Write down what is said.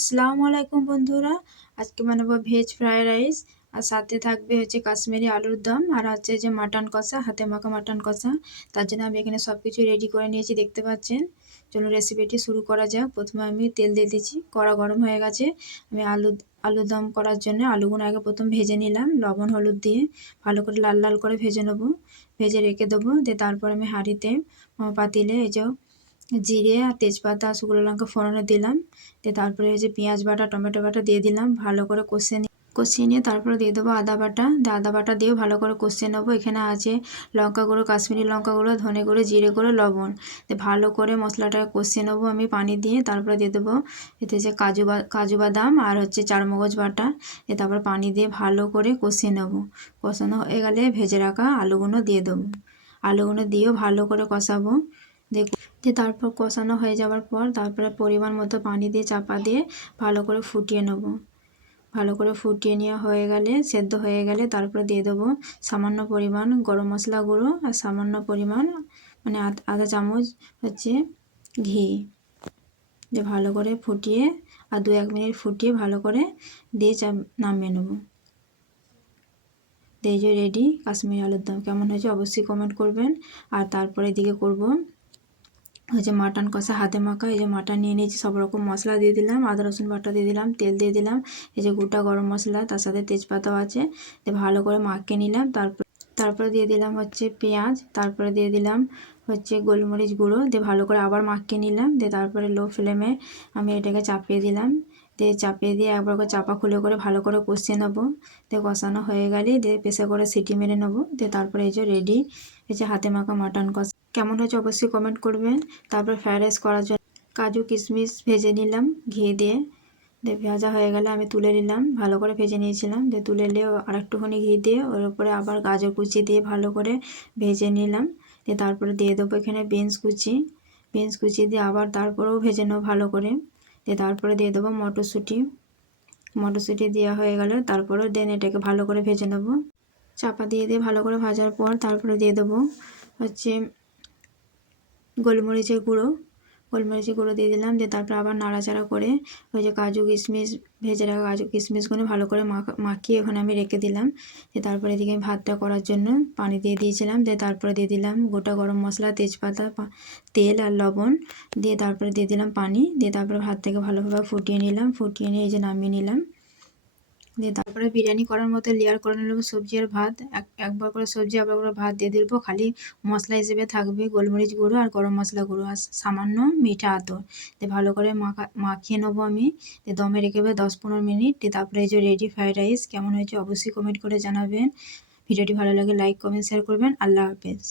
আসসালামু আলাইকুম বন্ধুরা। আজকে বানাবো ভেজ ফ্রাইড রাইস, আর সাথে থাকবে হচ্ছে কাশ্মীরি আলুর দম, আর হচ্ছে যে মাটন কষা, হাতে মাখা মাটন কষা। তার জন্য আমি এখানে সব কিছু রেডি করে নিয়েছি, দেখতে পাচ্ছেন। চলুন রেসিপিটি শুরু করা যাক। প্রথমে আমি তেল দিয়ে দিচ্ছি, কড়া গরম হয়ে গেছে। আমি আলুর দম করার জন্য আলুগুলো আগে প্রথম ভেজে নিলাম লবণ হলুদ দিয়ে, ভালো করে লাল লাল করে ভেজে নেবো। ভেজে রেখে দেবো। দিয়ে তারপর আমি হাঁড়িতে পাতিলে এই যে জিরে আর তেজপাতা শুকনো লঙ্কা ফোড়নে দিলাম। দিয়ে তারপরে এই যে পেঁয়াজ বাটা টমেটো বাটা দিয়ে দিলাম, ভালো করে কষিয়ে নিয়ে তারপরে দিয়ে দেবো আদা বাটা। দিয়ে আদা বাটা দিয়েও ভালো করে কষিয়ে নেবো। এখানে আছে লঙ্কা গুঁড়ো, কাশ্মীরি লঙ্কা গুঁড়ো, ধনে গুঁড়ো, জিরে গুঁড়ো, লবণ। দিয়ে ভালো করে মশলাটা কষিয়ে নেবো আমি পানি দিয়ে। তারপরে দিয়ে দেবো এতে যে কাজু বাদাম আর হচ্ছে চারমগজ বাটা। দিয়ে তারপর পানি দিয়ে ভালো করে কষিয়ে নেবো। কষানো হয়ে গেলে ভেজে রাখা আলুগুলো দিয়ে দেবো। আলুগুলো দিয়েও ভালো করে কষাবো। দিয়ে তারপর কষানো হয়ে যাওয়ার পর তারপরে পরিমাণ মতো পানি দিয়ে চাপা দিয়ে ভালো করে ফুটিয়ে নেব। ভালো করে ফুটিয়ে নেওয়া হয়ে গেলে, সেদ্ধ হয়ে গেলে তারপরে দিয়ে দেবো সামান্য পরিমাণ গরম মশলা গুঁড়ো আর সামান্য পরিমাণ মানে আধা চামচ হচ্ছে ঘি দিয়ে ভালো করে ফুটিয়ে আর 2-1 মিনিট ফুটিয়ে ভালো করে দিয়ে নামিয়ে নেব। দিয়ে যে রেডি কাশ্মীরি আলুর দম। কেমন হয়েছে অবশ্যই কমেন্ট করবেন। আর তারপরে এদিকে করব হচ্ছে মাটন কষা হাতে মাখা। এই যে মাটন নিয়ে নিয়েছি, সব রকম মশলা দিয়ে দিলাম, আদা রসুন বাটা দিয়ে দিলাম, তেল দিয়ে দিলাম, এই যে গোটা গরম মশলা, তার সাথে তেজপাতাও আছে। দিয়ে ভালো করে মাখিয়ে নিলাম। তারপরে দিয়ে দিলাম হচ্ছে পেঁয়াজ, তারপরে দিয়ে দিলাম হচ্ছে গোলমরিচ গুঁড়ো, দিয়ে ভালো করে আবার মাখিয়ে নিলাম। দিয়ে তারপরে লো ফ্লেমে আমি এটাকে চাপিয়ে দিলাম। দিয়ে চাপিয়ে দিয়ে একবার করে চাপা খুলে করে ভালো করে কষিয়ে নেবো। দিয়ে কষানো হয়ে গেলে দিয়ে প্রেসার করে সিটি মেরে নেবো। দিয়ে তারপরে এই যে রেডি এই যে হাতে মাখা মাটন কষা। কেমন হয়েছে অবশ্যই কমেন্ট করবেন। তারপর ফ্রাইড রাইস করার জন্য কাজু কিশমিশ ভেজে নিলাম ঘি দিয়ে। দিয়ে ভাজা হয়ে গেলে আমি তুলে নিলাম, ভালো করে ভেজে নিয়েছিলাম। দিয়ে তুলে নিয়ে আর একটুখানি ঘি দিয়ে ওর উপরে আবার গাজর কুচি দিয়ে ভালো করে ভেজে নিলাম। দিয়ে তারপরে দিয়ে দেবো এখানে বিনস কুচি দিয়ে আবার তারপরেও ভেজে নেবো ভালো করে। দিয়ে তারপরে দিয়ে দেবো মটরশুঁটি দেওয়া হয়ে গেলে তারপরে দেন এটাকে ভালো করে ভেজে নেবো। চাপা দিয়ে ভালো করে ভাজার পর তারপরে দিয়ে দেবো হচ্ছে গোলমরিচের গুঁড়ো দিয়ে দিলাম। দিয়ে তারপর আবার নাড়াচাড়া করে ওই যে কাজু কিশমিশ ভেজে রাখা কাজু কিশমিশগুলো ভালো করে মাখিয়ে ওখানে আমি রেখে দিলাম। দিয়ে তারপরে এদিকে ভাতটা করার জন্য পানি দিয়ে দিয়েছিলাম। দিয়ে তারপরে দিয়ে দিলাম গোটা গরম মশলা, তেজপাতা, তেল আর লবণ। দিয়ে তারপরে দিয়ে দিলাম পানি। দিয়ে তারপরে ভাতটাকে ভালোভাবে ফুটিয়ে নিলাম। ফুটিয়ে নিয়ে এই যে নামিয়ে নিলাম। দিয়ে তারপরে বিরিয়ানি করার মতো লেয়ার করে নেব সবজি আর ভাত। একবার করে সবজি একবার করে ভাত দিয়ে দেবো। খালি মশলা হিসেবে থাকবে গোলমরিচ গুঁড়ো আর গরম মশলা গুঁড়ো আর সামান্য মিঠা আতর। দিয়ে ভালো করে মাখিয়ে নেবো আমি। দিয়ে দমে রেখে 10-15 মিনিট। দিয়ে তারপরে এই যে রেডি ফ্রাইড রাইস। কেমন হয়েছে অবশ্যই কমেন্ট করে জানাবেন। ভিডিওটি ভালো লাগে লাইক কমেন্ট শেয়ার করবেন। আল্লাহ হাফেজ।